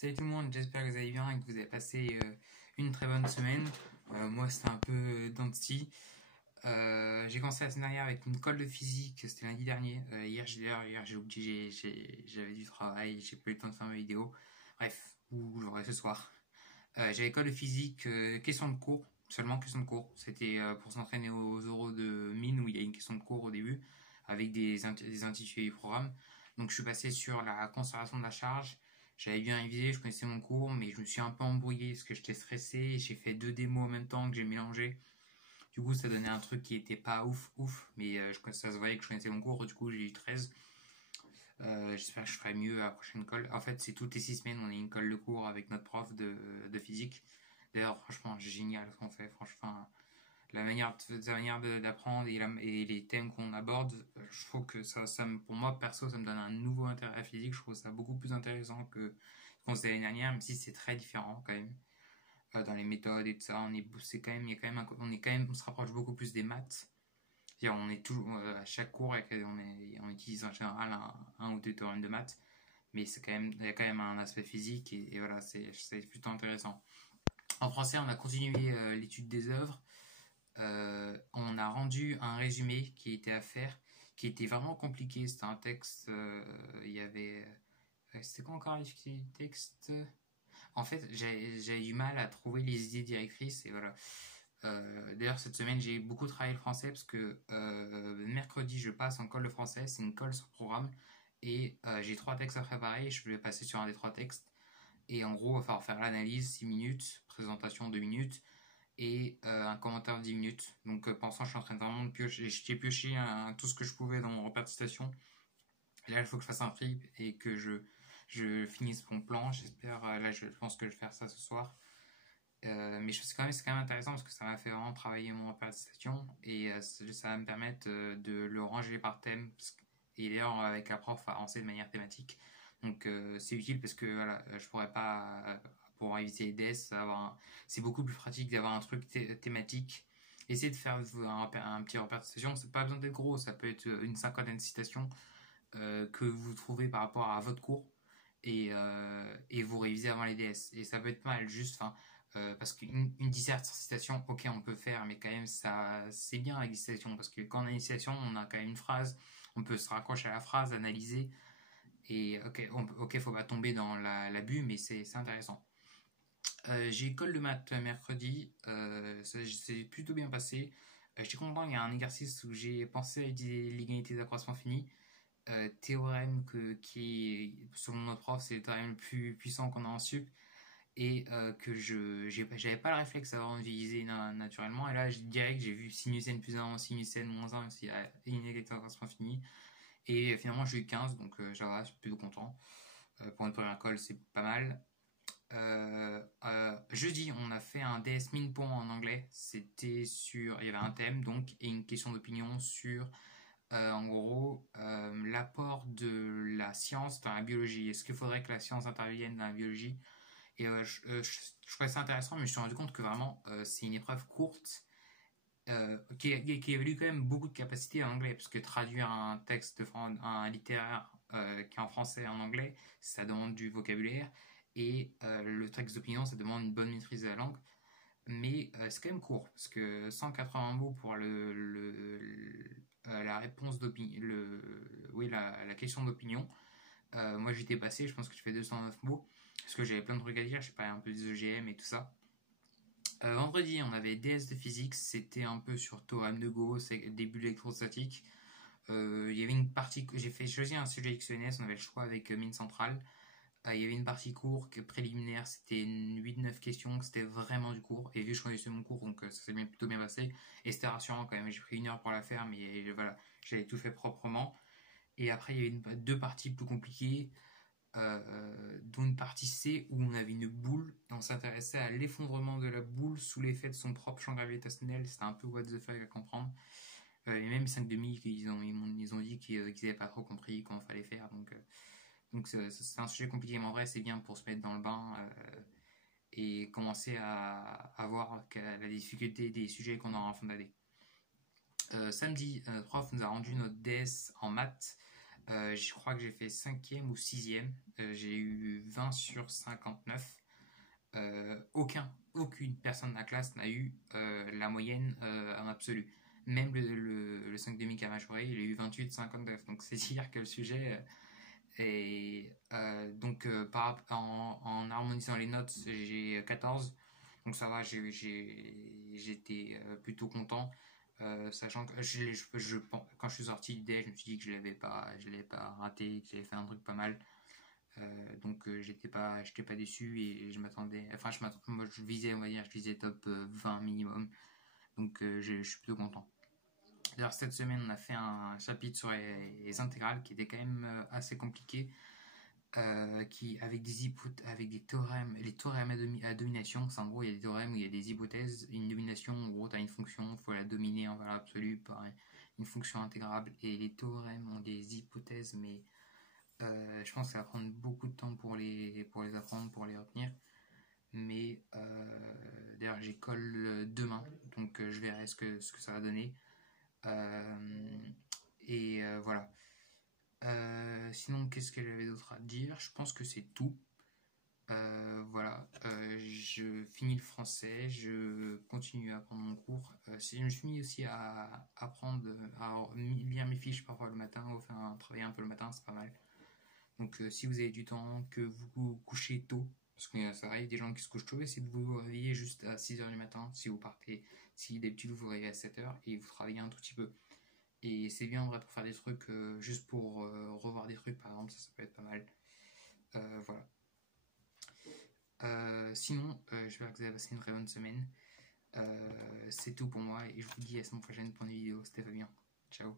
Salut tout le monde, j'espère que vous allez bien et que vous avez passé une très bonne semaine. Moi c'était un peu dents de scie. J'ai commencé la semaine dernière avec une colle de physique, c'était lundi dernier. Hier j'ai oublié, j'avais du travail, j'ai pas eu le temps de faire ma vidéo. Bref, ou j'aurai ce soir. J'avais colle de physique, question de cours, seulement question de cours. C'était pour s'entraîner aux oraux de mine où il y a une question de cours au début avec des intitulés du programme. Donc je suis passé sur la conservation de la charge. J'avais bien révisé, je connaissais mon cours, mais je me suis un peu embrouillé parce que j'étais stressé. J'ai fait deux démos en même temps que j'ai mélangé. Du coup, ça donnait un truc qui était pas ouf, mais ça se voyait que je connaissais mon cours. Du coup, j'ai eu 13. J'espère que je ferai mieux à la prochaine colle. En fait, c'est toutes les 6 semaines, on a une colle de cours avec notre prof de physique. D'ailleurs, franchement, génial ce qu'on fait. Franchement, la manière d'apprendre et les thèmes qu'on aborde, je trouve que pour moi, perso, ça me donne un nouveau intérêt à la physique. Je trouve ça beaucoup plus intéressant que ce qu'on faisait l'année dernière, même si c'est très différent quand même. Dans les méthodes et tout ça, c'est quand même, il y a quand même, on se rapproche beaucoup plus des maths. C'est-à-dire, on est toujours, à chaque cours, on utilise en général un ou deux théorèmes de maths, mais il y a quand même un aspect physique et voilà, c'est plutôt intéressant. En français, on a continué l'étude des œuvres. On a rendu un résumé qui était à faire, qui était vraiment compliqué. C'était un texte, il y avait, c'était quoi encore la difficulté du texte? En fait, j'avais du mal à trouver les idées directrices et voilà. D'ailleurs, cette semaine, j'ai beaucoup travaillé le français parce que mercredi, je passe en colle de français. C'est une colle sur programme. Et j'ai 3 textes à préparer. Je vais passer sur un des 3 textes. Et en gros, il va falloir faire l'analyse 6 minutes, présentation 2 minutes et un commentaire 10 minutes. Donc, pour l'instant, je suis en train de vraiment de piocher. J'ai pioché tout ce que je pouvais dans mon repère de citation. Là, il faut que je fasse un prix et que je finisse mon plan. J'espère. Là, je pense que je vais faire ça ce soir. Mais c'est quand même intéressant parce que ça m'a fait vraiment travailler mon repère de citation et ça va me permettre de le ranger par thème et d'ailleurs avec la prof avancer de manière thématique. Donc c'est utile parce que voilà, je pourrais pas pour réviser les DS, c'est beaucoup plus pratique d'avoir un truc thématique. Essayer de faire un petit repère de citation, c'est pas besoin d'être gros, ça peut être une cinquantaine de citations que vous trouvez par rapport à votre cours et vous révisez avant les DS. Et ça peut être pas mal, juste, parce qu'une dissertation, ok, on peut faire, mais quand même, c'est bien la dissertation, parce que quand on a une dissertation, on a quand même une phrase, on peut se raccrocher à la phrase, analyser, et ok, faut pas tomber dans l'abus, mais c'est intéressant. J'ai école de maths mercredi, ça s'est plutôt bien passé. J'étais content, il y a un exercice où j'ai pensé à utiliser l'égalité d'accroissement fini. Théorème qui, selon notre prof, c'est le théorème le plus puissant qu'on a en sup et que j'avais pas le réflexe avant d'utiliser naturellement. Et là, direct, j'ai vu sinus n plus 1, sinus n moins 1, s'il y a une égalité d'accroissement fini. Et finalement, j'ai eu 15, donc ça je suis plutôt content. Pour une première colle, c'est pas mal. Jeudi, on a fait un DS Minpon en anglais. Il y avait un thème donc et une question d'opinion sur en gros, l'apport de la science dans la biologie. Est-ce qu'il faudrait que la science intervienne dans la biologie? Et je trouvais ça intéressant, mais je me suis rendu compte que vraiment, c'est une épreuve courte qui évalue quand même beaucoup de capacités en anglais, parce que traduire un texte un littéraire qui est en français en anglais, ça demande du vocabulaire, et le texte d'opinion, ça demande une bonne maîtrise de la langue. Mais c'est quand même court, parce que 180 mots pour la réponse d'opinion, oui, la question d'opinion. Moi j'étais passé, je pense que je fais 209 mots, parce que j'avais plein de trucs à dire, je sais pas, un peu des EGM et tout ça. Vendredi, on avait DS de physique, c'était un peu sur théorème de Gauss, début de l'électrostatique. Il y avait une partie, j'ai choisi un sujet XENS, on avait le choix avec mine centrale. Il y avait une partie court préliminaire, c'était 8-9 questions, c'était vraiment du court. Et vu que je connaissais mon cours, donc ça s'est plutôt bien passé. Et c'était rassurant quand même, j'ai pris 1 heure pour la faire, mais voilà, j'avais tout fait proprement. Et après, il y avait deux parties plus compliquées, dont une partie C où on avait une boule et on s'intéressait à l'effondrement de la boule sous l'effet de son propre champ gravitationnel. C'était un peu what the fuck à comprendre. Et même 5 demi, ils ont dit qu'ils n'avaient pas trop compris comment fallait faire. Donc c'est un sujet compliqué, mais en vrai c'est bien pour se mettre dans le bain et commencer à voir la difficulté des sujets qu'on aura en fin d'année. Samedi, notre prof nous a rendu notre DS en maths Je crois que j'ai fait 5e ou 6e. J'ai eu 20 sur 59. Aucune personne de la classe n'a eu la moyenne en absolu. Même le 5 qui a majoré, il a eu 28,59. Donc c'est dire que le sujet est... en harmonisant les notes, j'ai 14. Donc ça va, j'étais plutôt content. Sachant que quand je suis sorti d'idée, je me suis dit que je l'avais pas raté, que j'avais fait un truc pas mal. J'étais pas déçu et je m'attendais, enfin moi je visais, on va dire, je visais top 20 minimum. Je suis plutôt content. D'ailleurs cette semaine on a fait un chapitre sur les intégrales qui était quand même assez compliqué, avec des théorèmes, les théorèmes à domination. C'est en gros il y a des théorèmes où il y a des hypothèses, une domination, en gros tu as une fonction, il faut la dominer en valeur absolue par une fonction intégrable, et les théorèmes ont des hypothèses, mais je pense que ça va prendre beaucoup de temps pour les apprendre, pour les retenir. Mais d'ailleurs j'école demain, donc je verrai ce que ça va donner. Voilà. Sinon, qu'est-ce que j'avais d'autre à dire? Je pense que c'est tout. Voilà, je finis le français, je continue à apprendre mon cours. Je me suis mis aussi à apprendre à lire mes fiches parfois le matin, ou faire travailler un peu le matin, c'est pas mal. Donc si vous avez du temps, que vous vous couchez tôt, parce que ça arrive des gens qui se couchent tôt, essayez de vous réveiller juste à 6h du matin si vous partez. Si d'habitude vous vous réveillez à 7h et vous travaillez un tout petit peu. Et c'est bien en vrai pour faire des trucs, juste pour revoir des trucs par exemple, ça peut être pas mal. Voilà. Sinon, j'espère que vous avez passé une très bonne semaine. C'est tout pour moi et je vous dis à la semaine prochaine pour une vidéo. C'était Fabien. Ciao.